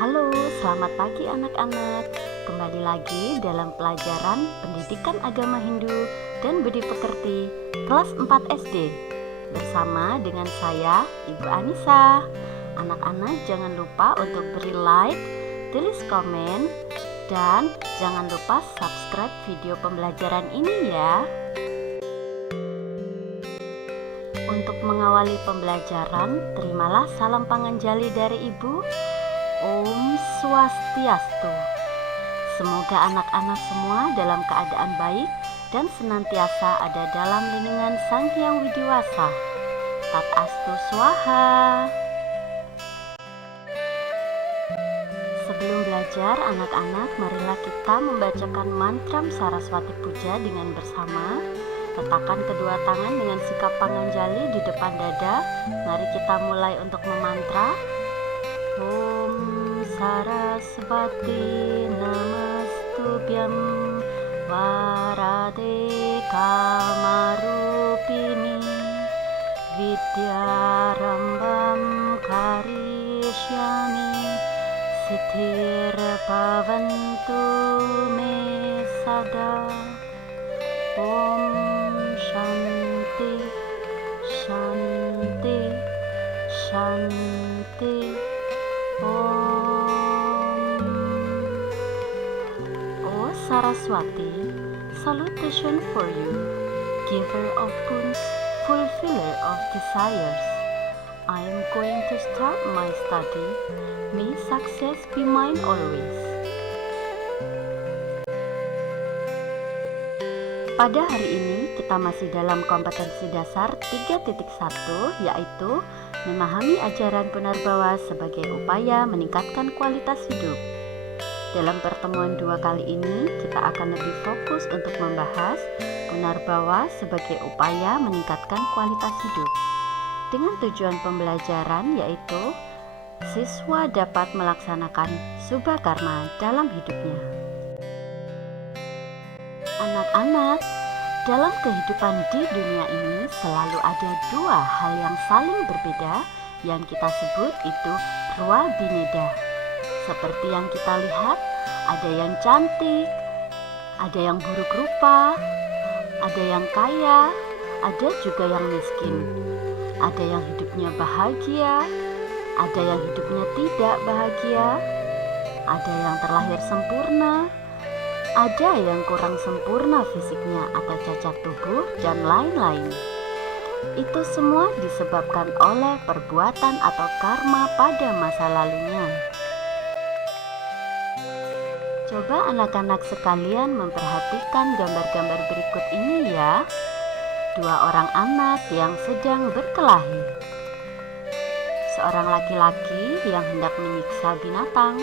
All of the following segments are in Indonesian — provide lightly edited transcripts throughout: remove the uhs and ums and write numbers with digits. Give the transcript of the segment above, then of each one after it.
Halo, selamat pagi anak-anak. Kembali lagi dalam pelajaran Pendidikan Agama Hindu dan Budi Pekerti kelas 4 SD bersama dengan saya, Ibu Anissa. Anak-anak jangan lupa untuk beri like, tulis komen, dan jangan lupa subscribe video pembelajaran ini ya. Untuk mengawali pembelajaran, terimalah salam panganjali dari Ibu. Om Swastiastu. Semoga anak-anak semua dalam keadaan baik dan senantiasa ada dalam lindungan Sang Hyang Widiwasa. Tatastu Swaha. Sebelum belajar, anak-anak, marilah kita membacakan mantra Saraswati Puja dengan bersama. Letakkan kedua tangan dengan sikap panganjali di depan dada. Mari kita mulai untuk memantra. Om Saraswati Namastubhyam Varade Kamarupini Vidyarambam Karishyami Siddhir Bhavantu Me Sada. Om Shanti Shanti Shanti. O Saraswati, salutation for you, giver of boons, fulfiller of desires. I am going to start my study. May success be mine always. Pada hari ini kita masih dalam kompetensi dasar 3.1, yaitu memahami ajaran Punarbawa sebagai upaya meningkatkan kualitas hidup. Dalam pertemuan 2 kali ini, kita akan lebih fokus untuk membahas Punarbawa sebagai upaya meningkatkan kualitas hidup. Dengan tujuan pembelajaran yaitu siswa dapat melaksanakan subha karma dalam hidupnya. Anak-anak, dalam kehidupan di dunia ini selalu ada 2 hal yang saling berbeda yang kita sebut itu Rua Bineda. Seperti yang kita lihat, ada yang cantik, ada yang buruk rupa, ada yang kaya, ada juga yang miskin. Ada yang hidupnya bahagia, ada yang hidupnya tidak bahagia, ada yang terlahir sempurna, ada yang kurang sempurna fisiknya atau cacat tubuh, dan lain-lain. Itu semua disebabkan oleh perbuatan atau karma pada masa lalunya. Coba anak-anak sekalian memperhatikan gambar-gambar berikut ini ya. 2 orang anak yang sedang berkelahi. Seorang laki-laki yang hendak menyiksa binatang.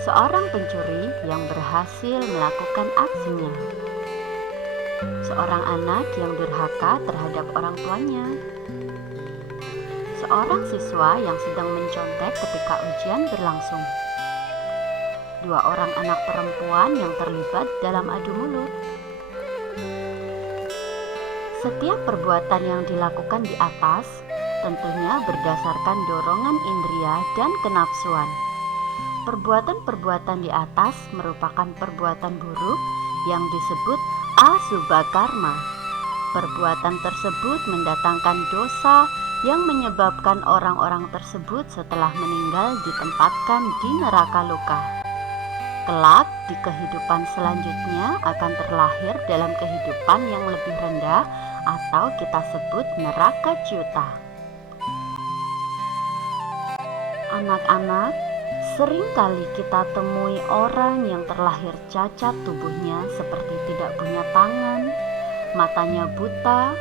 Seorang pencuri yang berhasil melakukan aksinya. Seorang anak yang durhaka terhadap orang tuanya. Seorang siswa yang sedang mencontek ketika ujian berlangsung. 2 orang anak perempuan yang terlibat dalam adu mulut. Setiap perbuatan yang dilakukan di atas tentunya berdasarkan dorongan indria dan kenafsuan. Perbuatan-perbuatan di atas merupakan perbuatan buruk yang disebut asubha karma. Perbuatan tersebut mendatangkan dosa yang menyebabkan orang-orang tersebut setelah meninggal ditempatkan di neraka loka. Kelak di kehidupan selanjutnya akan terlahir dalam kehidupan yang lebih rendah atau kita sebut neraka ciuta. Anak-anak, seringkali kita temui orang yang terlahir cacat tubuhnya seperti tidak punya tangan, matanya buta,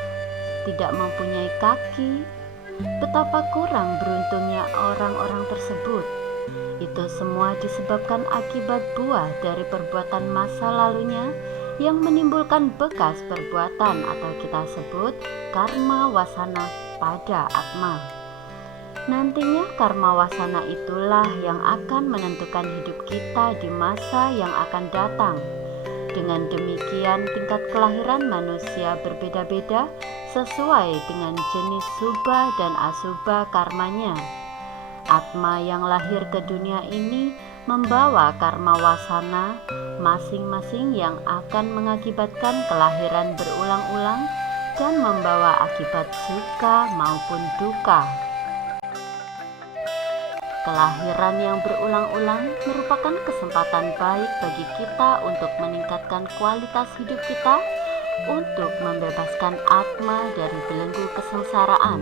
tidak mempunyai kaki. Betapa kurang beruntungnya orang-orang tersebut. Itu semua disebabkan akibat buah dari perbuatan masa lalunya yang menimbulkan bekas perbuatan atau kita sebut karma wasana pada atma. Nantinya karma wasana itulah yang akan menentukan hidup kita di masa yang akan datang. Dengan demikian tingkat kelahiran manusia berbeda-beda sesuai dengan jenis subha dan asubha karmanya. Atma yang lahir ke dunia ini membawa karma wasana masing-masing yang akan mengakibatkan kelahiran berulang-ulang dan membawa akibat suka maupun duka. Kelahiran yang berulang-ulang merupakan kesempatan baik bagi kita untuk meningkatkan kualitas hidup kita, untuk membebaskan Atma dari belenggu kesengsaraan.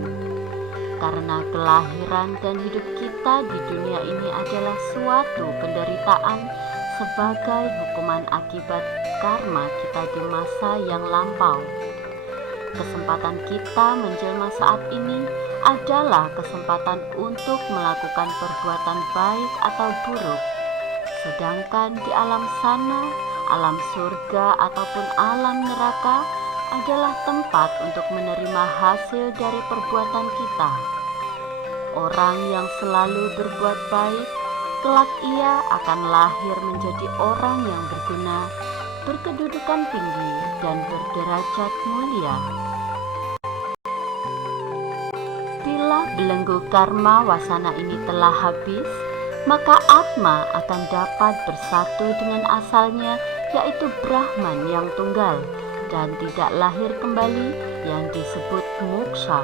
Karena kelahiran dan hidup kita di dunia ini adalah suatu penderitaan sebagai hukuman akibat karma kita di masa yang lampau. Kesempatan kita menjelma saat ini adalah kesempatan untuk melakukan perbuatan baik atau buruk. Sedangkan di alam sana, alam surga ataupun alam neraka adalah tempat untuk menerima hasil dari perbuatan kita. Orang yang selalu berbuat baik, kelak ia akan lahir menjadi orang yang berguna, berkedudukan tinggi, dan berderajat mulia. Bila belenggu karma wasana ini telah habis, maka Atma akan dapat bersatu dengan asalnya, yaitu Brahman yang tunggal dan tidak lahir kembali, yang disebut moksha.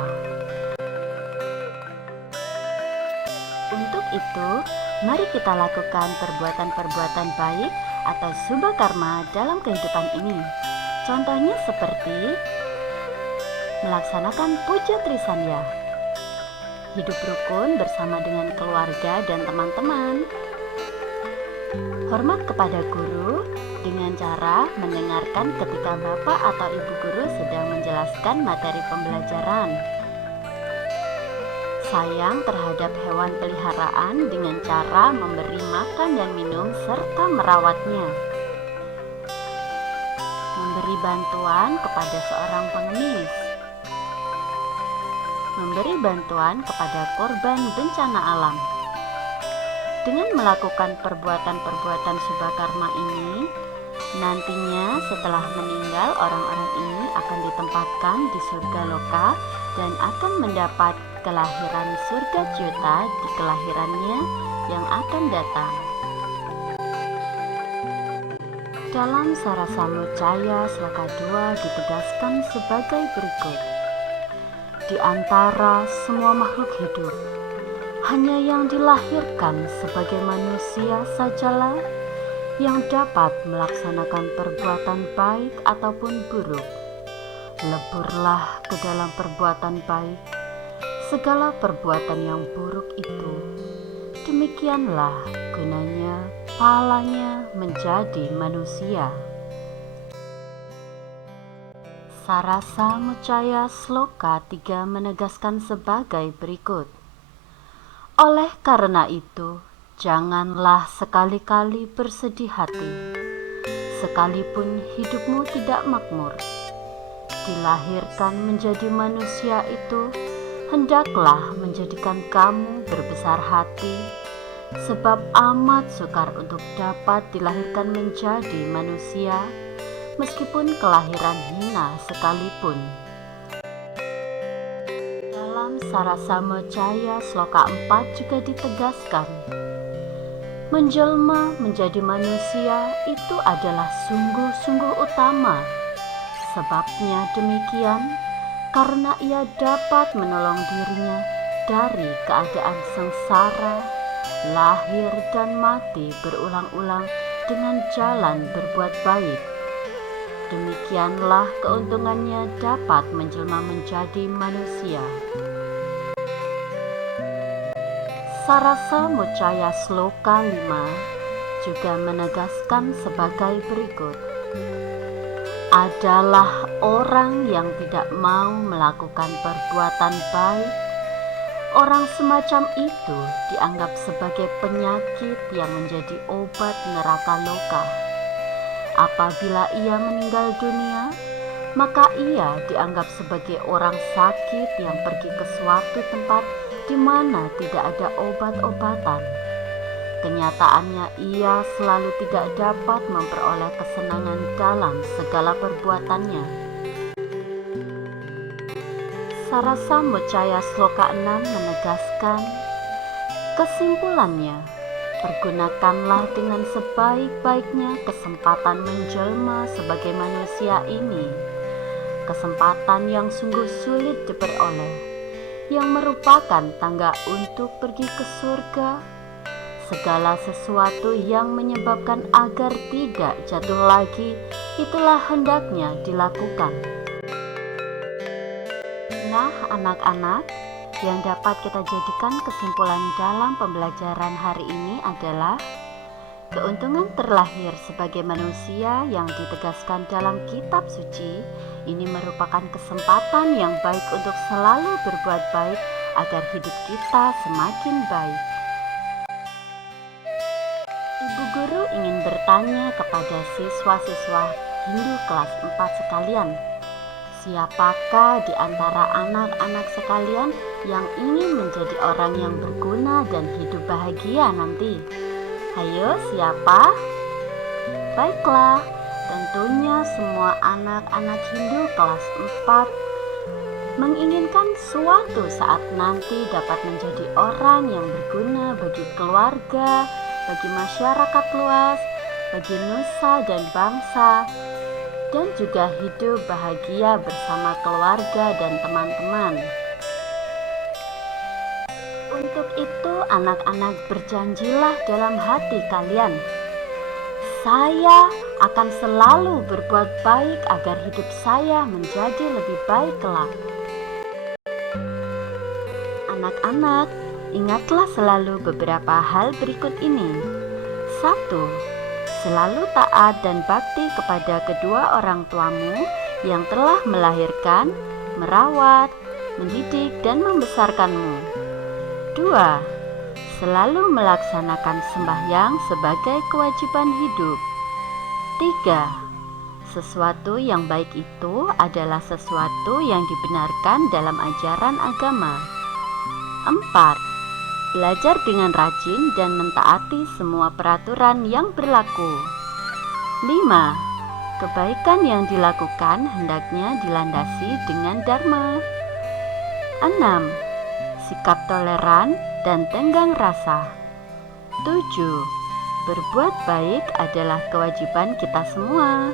Untuk itu, mari kita lakukan perbuatan-perbuatan baik atau subha karma dalam kehidupan ini. Contohnya seperti melaksanakan puja trisanya, hidup rukun bersama dengan keluarga dan teman-teman, hormat kepada guru dengan cara mendengarkan ketika bapak atau ibu guru sedang menjelaskan materi pembelajaran, sayang terhadap hewan peliharaan dengan cara memberi makan dan minum serta merawatnya, memberi bantuan kepada seorang pengemis, memberi bantuan kepada korban bencana alam. Dengan melakukan perbuatan-perbuatan subha karma ini, nantinya setelah meninggal orang-orang ini akan ditempatkan di surga loka dan akan mendapat kelahiran surga Jyota di kelahirannya yang akan datang. Dalam Sarasamudjaya Sloka 2 ditegaskan sebagai berikut. Di antara semua makhluk hidup, hanya yang dilahirkan sebagai manusia sajalah yang dapat melaksanakan perbuatan baik ataupun buruk. Leburlah ke dalam perbuatan baik segala perbuatan yang buruk itu. Demikianlah gunanya pahalanya menjadi manusia. Sarasamudjaya Sloka 3 menegaskan sebagai berikut. Oleh karena itu, janganlah sekali-kali bersedih hati, sekalipun hidupmu tidak makmur. Dilahirkan menjadi manusia itu hendaklah menjadikan kamu berbesar hati, sebab amat sukar untuk dapat dilahirkan menjadi manusia, meskipun kelahiran hina sekalipun. Dalam Sarasamudjaya Sloka 4 juga ditegaskan, menjelma menjadi manusia itu adalah sungguh-sungguh utama. Sebabnya demikian, karena ia dapat menolong dirinya dari keadaan sengsara, lahir dan mati berulang-ulang dengan jalan berbuat baik. Demikianlah keuntungannya dapat menjelma menjadi manusia. Sarasamudjaya Sloka 5 juga menegaskan sebagai berikut. Adalah orang yang tidak mau melakukan perbuatan baik. Orang semacam itu dianggap sebagai penyakit yang menjadi obat neraka loka. Apabila ia meninggal dunia, maka ia dianggap sebagai orang sakit yang pergi ke suatu tempat di mana tidak ada obat-obatan. Kenyataannya ia selalu tidak dapat memperoleh kesenangan dalam segala perbuatannya. Sarasamudjaya Sloka 6 menegaskan, Kesimpulannya, pergunakanlah dengan sebaik-baiknya kesempatan menjelma sebagai manusia ini. Kesempatan yang sungguh sulit diperoleh, yang merupakan tangga untuk pergi ke surga. Segala sesuatu yang menyebabkan agar tidak jatuh lagi, itulah hendaknya dilakukan. Nah, anak-anak, yang dapat kita jadikan kesimpulan dalam pembelajaran hari ini adalah keuntungan terlahir sebagai manusia yang ditegaskan dalam kitab suci ini merupakan kesempatan yang baik untuk selalu berbuat baik agar hidup kita semakin baik. Ibu guru ingin bertanya kepada siswa-siswa Hindu kelas 4 sekalian, siapakah di antara anak-anak sekalian yang ingin menjadi orang yang berguna dan hidup bahagia nanti? Ayo, siapa? Baiklah, tentunya semua anak-anak Hindu kelas 4 menginginkan suatu saat nanti dapat menjadi orang yang berguna bagi keluarga, bagi masyarakat luas, bagi nusa dan bangsa, dan juga hidup bahagia bersama keluarga dan teman-teman. Untuk itu, anak-anak, berjanjilah dalam hati kalian, saya akan selalu berbuat baik agar hidup saya menjadi lebih baik kelak. Anak-anak, ingatlah selalu beberapa hal berikut ini. 1. Selalu taat dan bakti kepada kedua orang tuamu yang telah melahirkan, merawat, mendidik, dan membesarkanmu. 2. Selalu melaksanakan sembahyang sebagai kewajiban hidup. 3. Sesuatu yang baik itu adalah sesuatu yang dibenarkan dalam ajaran agama. 4. Belajar dengan rajin dan mentaati semua peraturan yang berlaku. 5. Kebaikan yang dilakukan hendaknya dilandasi dengan dharma. 6. Sikap toleran dan tenggang rasa. 7. Berbuat baik adalah kewajiban kita semua.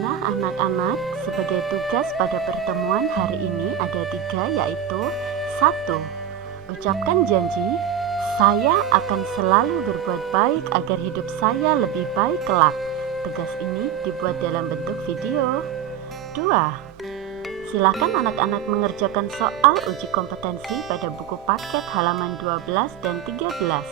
Nah, anak-anak, sebagai tugas pada pertemuan hari ini ada 3, yaitu 1. Ucapkan janji, saya akan selalu berbuat baik agar hidup saya lebih baik kelak. Tugas ini dibuat dalam bentuk video. 2. Silakan anak-anak mengerjakan soal uji kompetensi pada buku paket halaman 12 dan 13.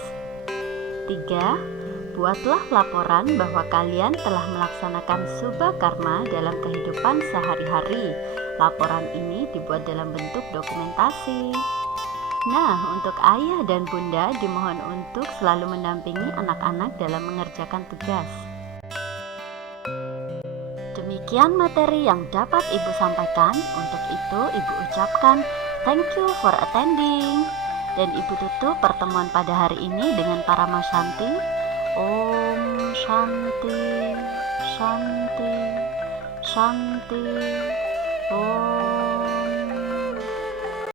3. Buatlah laporan bahwa kalian telah melaksanakan subha karma dalam kehidupan sehari-hari. Laporan ini dibuat dalam bentuk dokumentasi. Nah, untuk ayah dan bunda dimohon untuk selalu mendampingi anak-anak dalam mengerjakan tugas. Demikian materi yang dapat Ibu sampaikan. Untuk itu, Ibu ucapkan thank you for attending. Dan Ibu tutup pertemuan pada hari ini dengan Parama Shanti. Om Shanti, Shanti, Shanti, Om.